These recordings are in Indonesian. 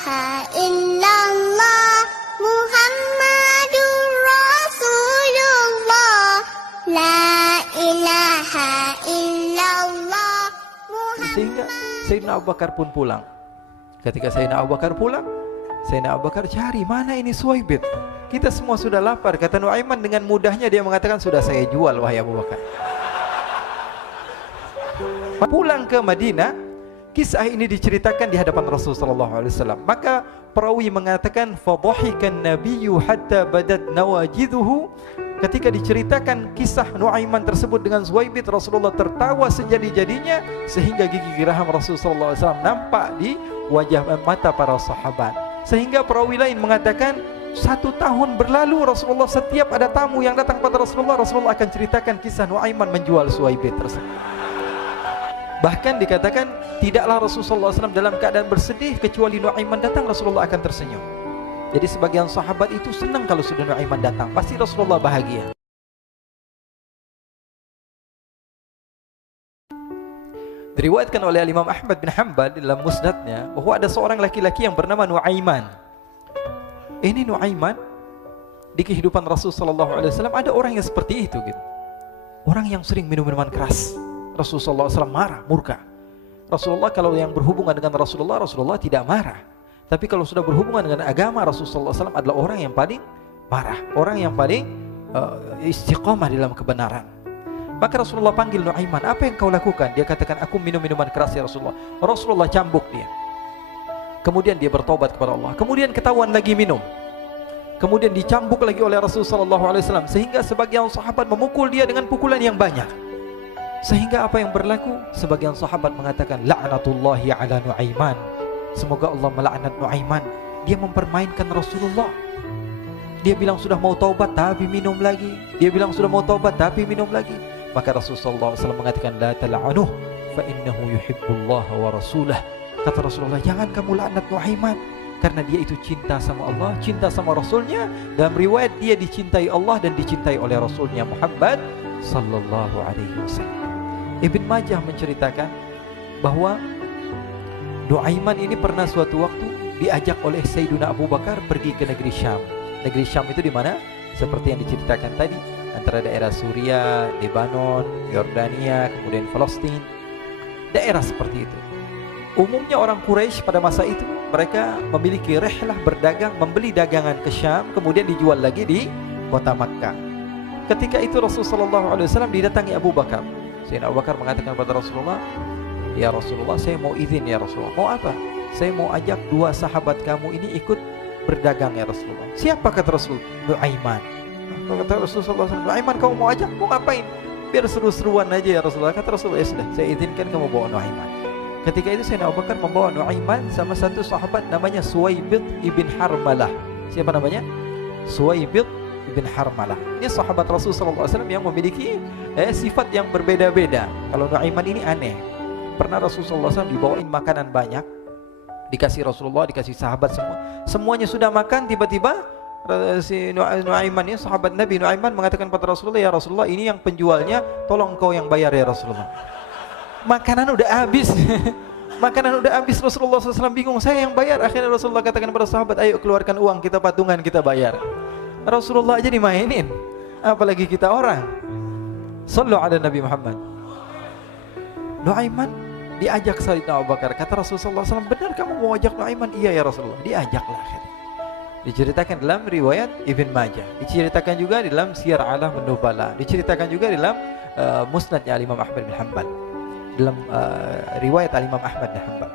ilaha illallah Muhammadur Rasulullah. La ilaha illallah Muhammad. Sehingga Sayyidina Abu Bakar pun pulang. Ketika Sayyidina Abu Bakar pulang, Sayyidina Abu Bakar cari, mana ini Suwaibit? Kita semua sudah lapar. Kata Nuaiman dengan mudahnya dia mengatakan, sudah saya jual wahai Abu Bakar. Pulang ke Madinah, kisah ini diceritakan di hadapan Rasulullah SAW. Maka perawi mengatakan, fadhahikan nabiyyu hatta badat nawajiduhu. Ketika diceritakan kisah Nuaiman tersebut dengan Suwaibit, Rasulullah tertawa sejadi-jadinya sehingga gigi geraham Rasulullah SAW nampak di wajah mata para sahabat. Sehingga perawi lain mengatakan, 1 tahun berlalu Rasulullah setiap ada tamu yang datang pada Rasulullah, Rasulullah akan ceritakan kisah Nuaiman menjual Suwaibit tersebut. Bahkan dikatakan tidaklah Rasulullah SAW dalam keadaan bersedih kecuali Nuaiman datang, Rasulullah akan tersenyum. Jadi sebagian sahabat itu senang kalau sudah Nuaiman datang, pasti Rasulullah bahagia. Diriwayatkan oleh Imam Ahmad bin Hanbal dalam musnadnya bahwa ada seorang laki-laki yang bernama Nuaiman. Ini Nuaiman di kehidupan Rasulullah SAW ada orang yang seperti itu gitu. Orang yang sering minum minuman keras. Rasulullah SAW marah, murka. Rasulullah kalau yang berhubungan dengan Rasulullah tidak marah. Tapi kalau sudah berhubungan dengan agama, Rasulullah SAW adalah orang yang paling marah, orang yang paling istiqamah dalam kebenaran. Maka Rasulullah panggil Nuaiman, apa yang kau lakukan? Dia katakan, aku minum minuman keras ya Rasulullah. Rasulullah cambuk dia. Kemudian dia bertobat kepada Allah. Kemudian ketahuan lagi minum. Kemudian dicambuk lagi oleh Rasulullah SAW. Sehingga sebagian sahabat memukul dia dengan pukulan yang banyak. Sehingga apa yang berlaku? Sebagian sahabat mengatakan, la'natullahi ala Nuaiman. Semoga Allah melaknat Nuaiman. Dia mempermainkan Rasulullah. Dia bilang sudah mau taubat tapi minum lagi. Dia bilang sudah mau taubat tapi minum lagi. Maka Rasulullah SAW mengatakan, la tal'anuh fa innahu yuhibbullaha wa rasulah. Kata Rasulullah, jangan kamu laknat Nuaiman, karena dia itu cinta sama Allah, cinta sama Rasulnya. Dalam riwayat dia dicintai Allah dan dicintai oleh Rasulnya Muhammad sallallahu alaihi wasallam. Ibn Majah menceritakan bahwa Nuaiman ini pernah suatu waktu diajak oleh Sayyidina Abu Bakar pergi ke negeri Syam. Negeri Syam itu di mana? Seperti yang diceritakan tadi, antara daerah Suriah, Lebanon, Yordania, kemudian Palestina. Daerah seperti itu. Umumnya orang Quraisy pada masa itu mereka memiliki rihlah berdagang, membeli dagangan ke Syam, kemudian dijual lagi di kota Makkah. Ketika itu Rasulullah SAW didatangi Abu Bakar. Sayyidina Abu Bakar mengatakan kepada Rasulullah, ya Rasulullah, saya mau izin ya Rasulullah. Mau apa? Saya mau ajak 2 sahabat kamu ini ikut berdagang ya Rasulullah. Siapa kata Rasul? Nuaiman. Kata Rasulullah SAW, Nuaiman kamu mau ajak? Mau ngapain? Biar seru-seruan aja ya Rasulullah. Kata Rasulullah, ya sudah, saya izinkan kamu bawa Nuaiman. Ketika itu Sayyidina Abu Bakar membawa Nuaiman sama satu sahabat namanya Suwaibit ibn Harmalah. Siapa namanya? Suwaibit ibn Harmalah. Ini sahabat Rasulullah SAW yang memiliki sifat yang berbeda-beda. Kalau Nuaiman ini aneh. Pernah Rasulullah SAW dibawain makanan banyak, dikasih Rasulullah, dikasih sahabat semua. Semuanya sudah makan, tiba-tiba si Nuaiman ini, sahabat Nabi Nuaiman mengatakan kepada Rasulullah, ya Rasulullah, ini yang penjualnya, tolong kau yang bayar ya Rasulullah. Makanan udah habis. Makanan udah habis, Rasulullah SAW bingung, saya yang bayar. Akhirnya Rasulullah katakan kepada sahabat, ayo keluarkan uang, kita patungan, kita bayar. Rasulullah aja dimainin, apalagi kita orang. Sallu ala Nabi Muhammad. Nuaiman diajak Sayyidina Abu Bakar. Kata Rasulullah SAW, benar kamu mau ajak Nuaiman? Iya ya Rasulullah. Diajaklah akhirnya. Diceritakan dalam riwayat Ibn Majah, diceritakan juga dalam Siyar A'lam An-Nubala, diceritakan juga dalam musnadnya Imam Ahmad bin Hanbal, dalam riwayat Imam Ahmad bin Hanbal.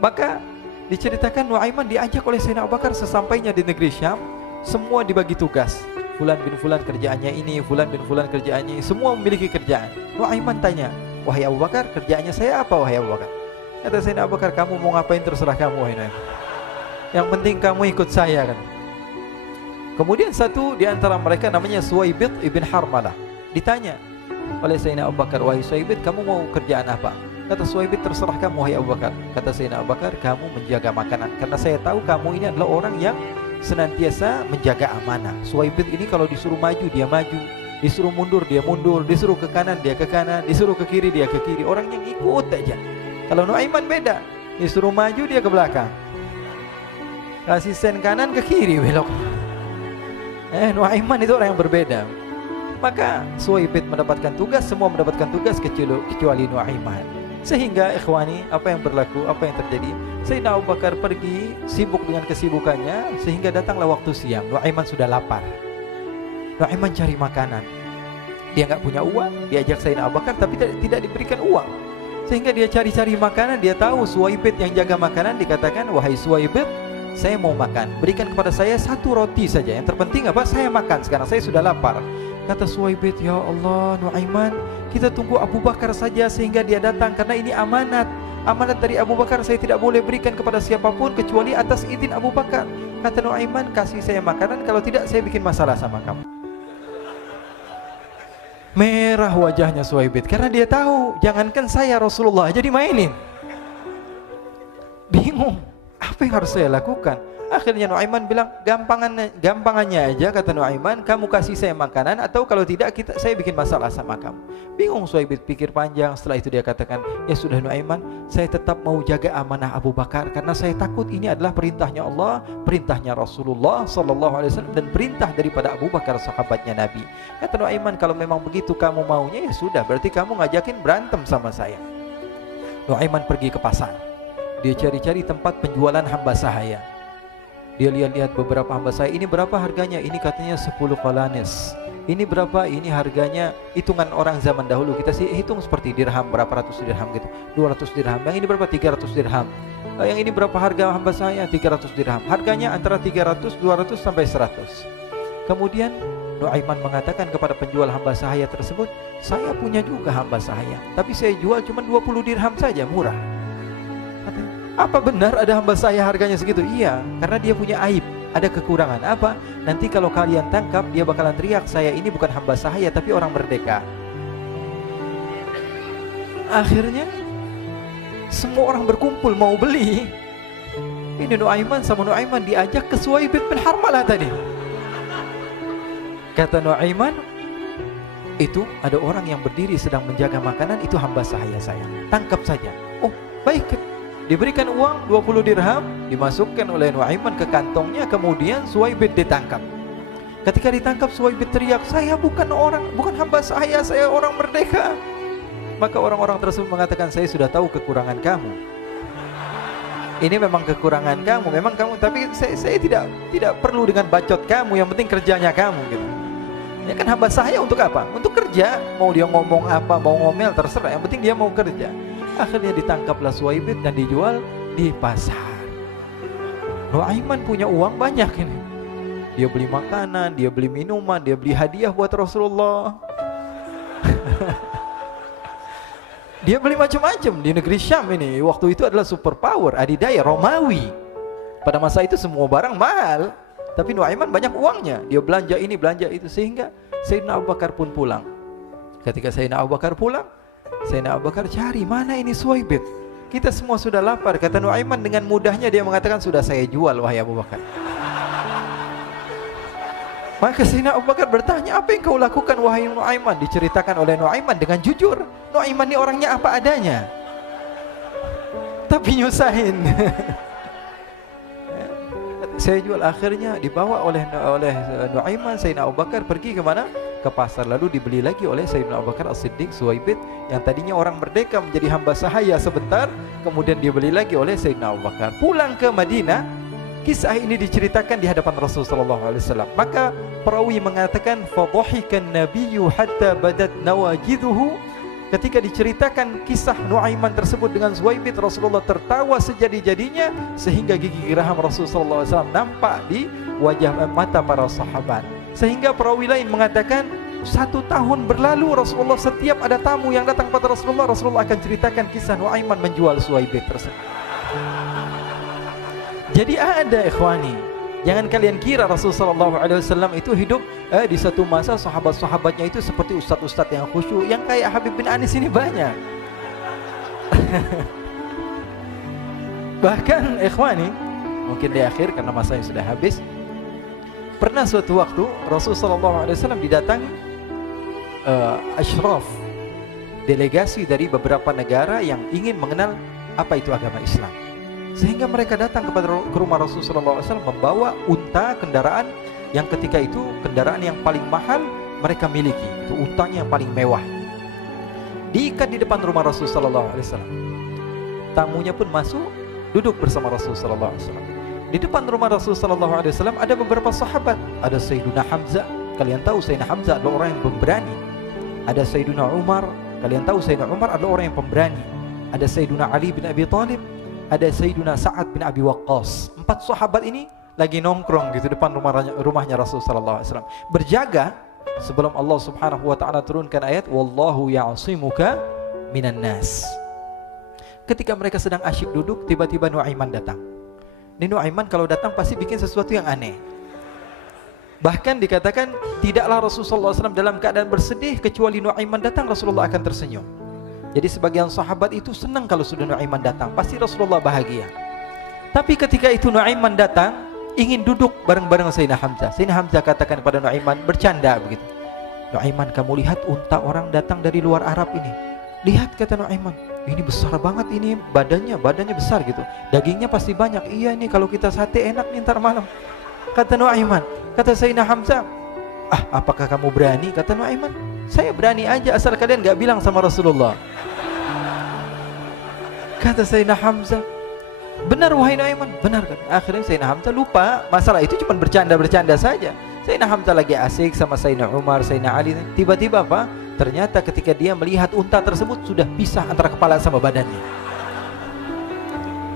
Maka diceritakan Nuaiman diajak oleh Sayyidina Abu Bakar. Sesampainya di negeri Syam, semua dibagi tugas. Fulan bin Fulan kerjaannya ini, Fulan bin Fulan kerjaannya ini, semua memiliki kerjaan. Nuaiman tanya, wahai Abu Bakar, kerjaannya saya apa wahai Abu Bakar? Kata Sayyidina Abu Bakar, kamu mau ngapain terserah kamu wahai Nuaiman. Yang penting kamu ikut saya kan. Kemudian satu di antara mereka namanya Suwaibit ibn Harmalah. Ditanya oleh Sayyidina Abu Bakar, wahai Suwaibit, kamu mau kerjaan apa? Kata Suwaibit, terserah kamu wahai Abu Bakar. Kata Sayyidina Abu Bakar, kamu menjaga makanan, karena saya tahu kamu ini adalah orang yang senantiasa menjaga amanah. Suwaibit ini kalau disuruh maju dia maju, disuruh mundur dia mundur, disuruh ke kanan dia ke kanan, disuruh ke kiri dia ke kiri. Orang yang ikut aja. Kalau Nuaiman beda, disuruh maju dia ke belakang. Kasih sen kanan ke kiri belok. Nuaiman itu orang yang berbeda. Maka Suwaibid mendapatkan tugas, semua mendapatkan tugas kecuali Nuaiman. Sehingga ikhwani, apa yang berlaku, apa yang terjadi? Sayyidina Abu Bakar pergi sibuk dengan kesibukannya, sehingga datanglah waktu siang. Nuaiman sudah lapar. Nuaiman cari makanan. Dia nggak punya uang, diajak Sayyidina Abu Bakar tapi tidak diberikan uang. Sehingga dia cari-cari makanan, dia tahu Suwaibid yang jaga makanan, dikatakan, "Wahai Suwaibid, saya mau makan, berikan kepada saya 1 roti saja. Yang terpenting apa? Saya makan sekarang, saya sudah lapar." Kata Suwaibid, "Ya Allah, Nuaiman, kita tunggu Abu Bakar saja sehingga dia datang, karena ini amanat. Amanat dari Abu Bakar, saya tidak boleh berikan kepada siapapun kecuali atas izin Abu Bakar." Kata Nuaiman, "Kasih saya makanan, kalau tidak saya bikin masalah sama kamu." Merah wajahnya Suwaibid karena dia tahu, jangankan saya, Rasulullah aja dimainin. Bingung, apa yang harus saya lakukan? Akhirnya Nuaiman bilang, gampangannya aja, kata Nuaiman, kamu kasih saya makanan, atau kalau tidak saya bikin masalah sama kamu. Bingung Suwaibid, pikir panjang. Setelah itu dia katakan, ya sudah Nuaiman, saya tetap mau jaga amanah Abu Bakar, karena saya takut ini adalah perintahnya Allah, perintahnya Rasulullah SAW, dan perintah daripada Abu Bakar, sahabatnya Nabi. Kata Nuaiman, kalau memang begitu kamu maunya, ya sudah, berarti kamu ngajakin berantem sama saya. Nuaiman pergi ke pasar. Dia cari-cari tempat penjualan hamba sahaya. Dia lihat-lihat beberapa hamba sahaya. Ini berapa harganya? Ini katanya 10 qalanis. Ini berapa? Ini harganya hitungan orang zaman dahulu. Kita sih hitung seperti dirham, berapa ratus dirham gitu. 200 dirham. Yang ini berapa? 300 dirham. Yang ini berapa harga hamba sahaya? 300 dirham. Harganya antara 300, 200 sampai 100. Kemudian Nuaiman mengatakan kepada penjual hamba sahaya tersebut, saya punya juga hamba sahaya, tapi saya jual cuma 20 dirham saja, murah. Katanya, apa benar ada hamba saya harganya segitu? Iya, karena dia punya aib, ada kekurangan. Apa? Nanti kalau kalian tangkap, dia bakalan teriak, saya ini bukan hamba sahaya tapi orang merdeka. Akhirnya semua orang berkumpul mau beli. Ini Nuaiman sama Nuaiman diajak ke Suwaibid bin Harmalah tadi. Kata Nuaiman, itu ada orang yang berdiri sedang menjaga makanan, itu hamba sahaya saya, tangkap saja. Oh baik. Diberikan uang 20 dirham, dimasukkan oleh Nuaiman ke kantongnya, kemudian Suwaibid ditangkap. Ketika ditangkap, Suwaibid teriak, saya bukan hamba saya orang merdeka. Maka orang-orang tersebut mengatakan, saya sudah tahu kekurangan kamu. Ini memang kekurangan kamu, memang kamu, tapi saya tidak perlu dengan bacot kamu, yang penting kerjanya kamu gitu. Ya kan hamba saya untuk apa? Untuk kerja, mau dia ngomong apa, mau ngomel terserah, yang penting dia mau kerja. Akhirnya ditangkaplah Suwaibid dan dijual di pasar. Nuaiman punya uang banyak ini. Dia beli makanan, dia beli minuman, dia beli hadiah buat Rasulullah. Dia beli macam-macam di negeri Syam ini. Waktu itu adalah superpower, adidaya Romawi. Pada masa itu semua barang mahal, tapi Nuaiman banyak uangnya. Dia belanja ini, belanja itu, sehingga Sayyidina Abu Bakar pun pulang. Ketika Sayyidina Abu Bakar pulang, Sayyidina Abu Bakar cari, mana ini Suwaibid? Kita semua sudah lapar. Kata Nuaiman dengan mudahnya dia mengatakan, sudah saya jual wahai Abu Bakar. Maka Sayyidina Abu Bakar bertanya, apa yang kau lakukan wahai Nuaiman? Diceritakan oleh Nuaiman dengan jujur. Nuaiman ini orangnya apa adanya, tapi nyusahin. Saya jual. Akhirnya dibawa oleh Nuaiman, Sayyidina Abu Bakar pergi ke mana? Ke pasar, lalu dibeli lagi oleh Sayyidina Abu Bakar As-Siddiq. Suwaibid yang tadinya orang merdeka menjadi hamba sahaya sebentar, kemudian dibeli lagi oleh Sayyidina Abu Bakar. Pulang ke Madinah, kisah ini diceritakan di hadapan Rasulullah SAW. Maka perawi mengatakan, fadhahikan nabiyyu hatta badat nawajiduhu. Ketika diceritakan kisah Nuaiman tersebut dengan Suwaibid, Rasulullah tertawa sejadi-jadinya sehingga gigi geraham Rasulullah SAW nampak di wajah mata para sahabat. Sehingga perawi lain mengatakan 1 tahun berlalu Rasulullah, setiap ada tamu yang datang pada Rasulullah, Rasulullah akan ceritakan kisah Nuaiman menjual Suwaibid tersebut. Jadi ada ikhwani, jangan kalian kira Rasulullah SAW itu hidup di satu masa sahabat-sahabatnya itu seperti ustadz-ustadz yang khusyuk, yang kayak Habib bin Anis ini banyak. Bahkan ikhwani, mungkin di akhir karena masanya sudah habis, pernah suatu waktu Rasulullah SAW didatangi asyraf, delegasi dari beberapa negara yang ingin mengenal apa itu agama Islam. Sehingga mereka datang ke rumah Rasulullah SAW membawa unta, kendaraan yang ketika itu kendaraan yang paling mahal mereka miliki. Itu untanya yang paling mewah. Diikat di depan rumah Rasulullah SAW. Tamunya pun masuk, duduk bersama Rasulullah SAW. Di depan rumah Rasulullah SAW ada beberapa sahabat. Ada Sayyiduna Hamzah. Kalian tahu Sayyidina Hamzah adalah orang yang pemberani. Ada Sayyiduna Umar. Kalian tahu Sayyidina Umar adalah orang yang pemberani. Ada Sayyiduna Ali bin Abi Thalib. Ada Sayyiduna Sa'ad bin Abi Waqqas. 4 sahabat ini lagi nongkrong gitu depan rumahnya Rasulullah SAW, berjaga sebelum Allah Subhanahu wa taala turunkan ayat wallahu ya'simuka minan nas. Ketika mereka sedang asyik duduk, tiba-tiba Nuaiman datang. Ini Nuaiman kalau datang pasti bikin sesuatu yang aneh. Bahkan dikatakan tidaklah Rasulullah SAW dalam keadaan bersedih, kecuali Nuaiman datang Rasulullah akan tersenyum. Jadi sebagian sahabat itu senang kalau sudah Nuaiman datang, pasti Rasulullah bahagia. Tapi ketika itu Nuaiman datang, ingin duduk bareng-bareng Sayyidina Hamzah. Sayyidina Hamzah katakan kepada Nuaiman, bercanda begitu. Nuaiman, kamu lihat unta orang datang dari luar Arab ini. Lihat, kata Nuaiman, ini besar banget ini, badannya besar gitu. Dagingnya pasti banyak. Iya nih kalau kita sate enak nih ntar malam. Kata Nuaiman. Kata Sayyidina Hamzah, apakah kamu berani? Kata Nuaiman, saya berani aja asal kalian gak bilang sama Rasulullah. Kata Sayyidina Hamzah, benar wahai Nuaiman, benar kan? Akhirnya Sayyidina Hamzah lupa masalah itu, cuma bercanda-bercanda saja. Sayyidina Hamzah lagi asik sama Sayyidina Umar, Sayyidina Ali. Tiba-tiba apa? Ternyata ketika dia melihat unta tersebut sudah pisah antara kepala sama badannya.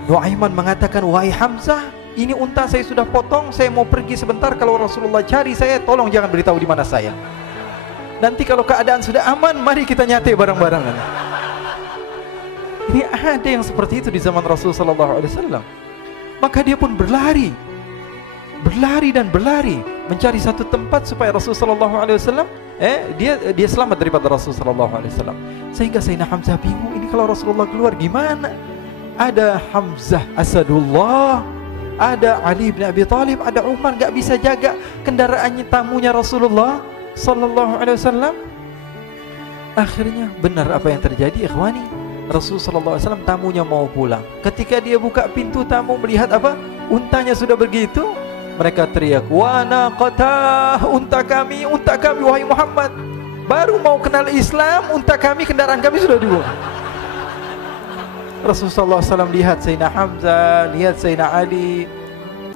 Nuaiman mengatakan, wahai Hamzah, ini unta saya sudah potong, saya mau pergi sebentar. Kalau Rasulullah cari saya, tolong jangan beritahu di mana saya. Nanti kalau keadaan sudah aman, mari kita nyate bareng-bareng. Ini ada yang seperti itu di zaman Rasulullah SAW. Maka dia pun berlari dan berlari mencari satu tempat supaya Rasulullah SAW dia selamat daripada Rasulullah SAW. Sehingga Sayyidina Hamzah bingung, ini kalau Rasulullah keluar gimana? Ada Hamzah Asadullah, ada Ali bin Abi Thalib, ada Umar, gak bisa jaga kendaraannya tamunya Rasulullah Sallallahu Alaihi Wasallam. Akhirnya benar apa yang terjadi, ikhwani. Rasulullah SAW tamunya mau pulang. Ketika dia buka pintu tamu melihat apa? Untanya sudah begitu. Mereka teriak, wa naqatah, unta kami wahai Muhammad. Baru mau kenal Islam, unta kami, kendaraan kami sudah dibuang. Rasulullah SAW lihat Sayyidina Hamzah, lihat Sayyidina Ali.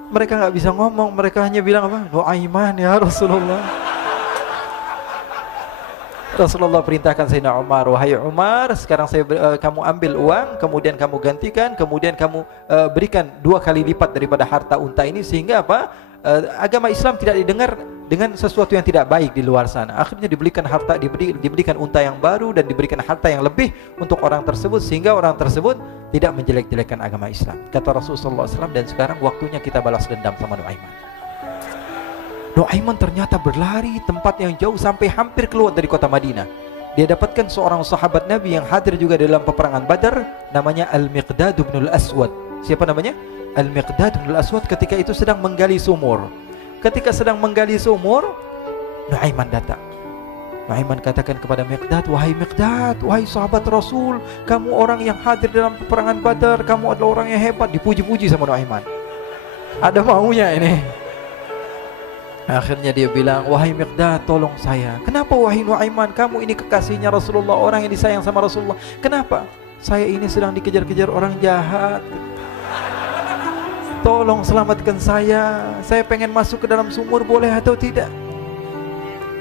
Mereka gak bisa ngomong, mereka hanya bilang apa? Nuaiman ya Rasulullah. Rasulullah perintahkan Sayyidina Umar, wahai Umar, sekarang kamu ambil uang, kemudian kamu gantikan, kemudian kamu berikan 2 kali lipat daripada harta unta ini, sehingga apa? Agama Islam tidak didengar dengan sesuatu yang tidak baik di luar sana. Akhirnya diberikan harta, diberikan unta yang baru dan diberikan harta yang lebih untuk orang tersebut, sehingga orang tersebut tidak menjelek-jelekan agama Islam. Kata Rasulullah SAW, dan sekarang waktunya kita balas dendam sama Nuaiman. Nuaiman ternyata berlari tempat yang jauh sampai hampir keluar dari kota Madinah. Dia dapatkan seorang sahabat Nabi yang hadir juga dalam peperangan Badar, namanya Al-Miqdad bin Al-Aswad. Siapa namanya? Al-Miqdad bin Al-Aswad ketika itu sedang menggali sumur. Ketika sedang menggali sumur, Nuaiman datang. Nuaiman katakan kepada Miqdad, wahai Miqdad, wahai sahabat Rasul, kamu orang yang hadir dalam peperangan Badar, kamu adalah orang yang hebat. Dipuji-puji sama Nuaiman. Ada maunya ini. Akhirnya dia bilang, wahai Miqdad, tolong saya. Kenapa wahai Nuaiman? Kamu ini kekasihnya Rasulullah, orang yang disayang sama Rasulullah. Kenapa? Saya ini sedang dikejar-kejar orang jahat. Tolong selamatkan saya. Saya pengen masuk ke dalam sumur, boleh atau tidak?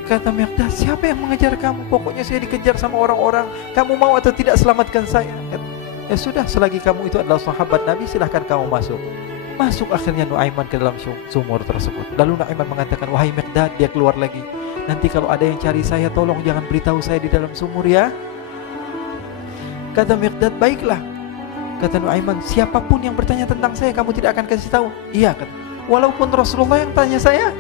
Kata Miqdad, siapa yang mengejar kamu? Pokoknya saya dikejar sama orang-orang. Kamu mau atau tidak selamatkan saya? Ya sudah, selagi kamu itu adalah sahabat Nabi, silahkan kamu masuk. Masuk akhirnya Nuaiman ke dalam sumur tersebut. Lalu Nuaiman mengatakan, wahai Miqdad, dia keluar lagi. Nanti kalau ada yang cari saya, tolong jangan beritahu saya di dalam sumur ya. Kata Miqdad, baiklah. Kata Nuaiman, siapapun yang bertanya tentang saya, kamu tidak akan kasih tahu? Iya, kata. Walaupun Rasulullah yang tanya saya?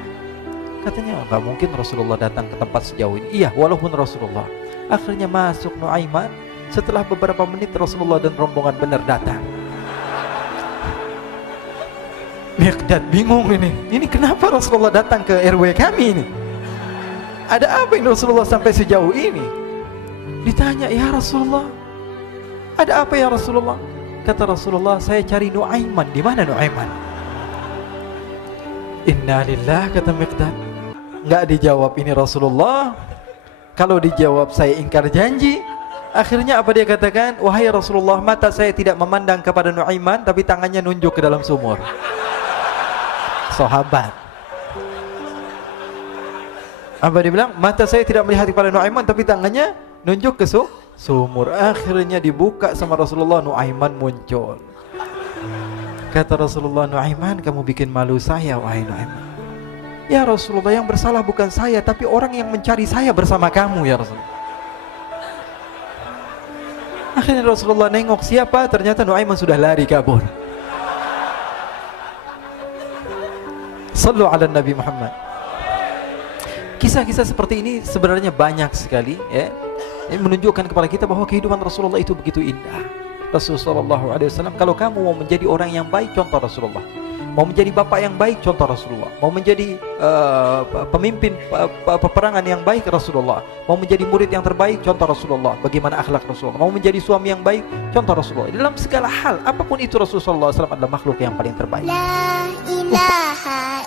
Katanya, enggak mungkin Rasulullah datang ke tempat sejauh ini. Iya, walaupun Rasulullah. Akhirnya masuk Nuaiman. Setelah beberapa menit Rasulullah dan rombongan benar datang. Miqdad bingung ini. Ini kenapa Rasulullah datang ke RW kami ini? Ada apa ini Rasulullah sampai sejauh ini? Ditanya, ya Rasulullah, ada apa ya Rasulullah? Kata Rasulullah, saya cari Nuaiman. Di mana Nuaiman? Inna lillah, kata Miqdad. Nggak dijawab ini Rasulullah. Kalau dijawab saya ingkar janji. Akhirnya apa dia katakan? Wahai Rasulullah, mata saya tidak memandang kepada Nuaiman, tapi tangannya nunjuk ke dalam sumur. Sahabat. Apa dia bilang? Mata saya tidak melihat kepada Nuaiman, tapi tangannya nunjuk ke sumur. Akhirnya dibuka sama Rasulullah, Nuaiman muncul. Kata Rasulullah, Nuaiman, kamu bikin malu saya, wahai Nuaiman. Ya Rasulullah, yang bersalah bukan saya, tapi orang yang mencari saya bersama kamu, ya Rasulullah. Akhirnya Rasulullah nengok siapa, ternyata Nuaiman sudah lari kabur. Sallu ala Nabi Muhammad. Kisah-kisah seperti ini sebenarnya banyak sekali, ya. Ini menunjukkan kepada kita bahwa kehidupan Rasulullah itu begitu indah. Rasulullah SAW, kalau kamu mau menjadi orang yang baik, contoh Rasulullah. Mau menjadi bapak yang baik, contoh Rasulullah. Mau menjadi pemimpin peperangan yang baik, Rasulullah. Mau menjadi murid yang terbaik, contoh Rasulullah. Bagaimana akhlak Rasulullah. Mau menjadi suami yang baik, contoh Rasulullah. Dalam segala hal, apapun itu Rasulullah SAW adalah makhluk yang paling terbaik. La ilaha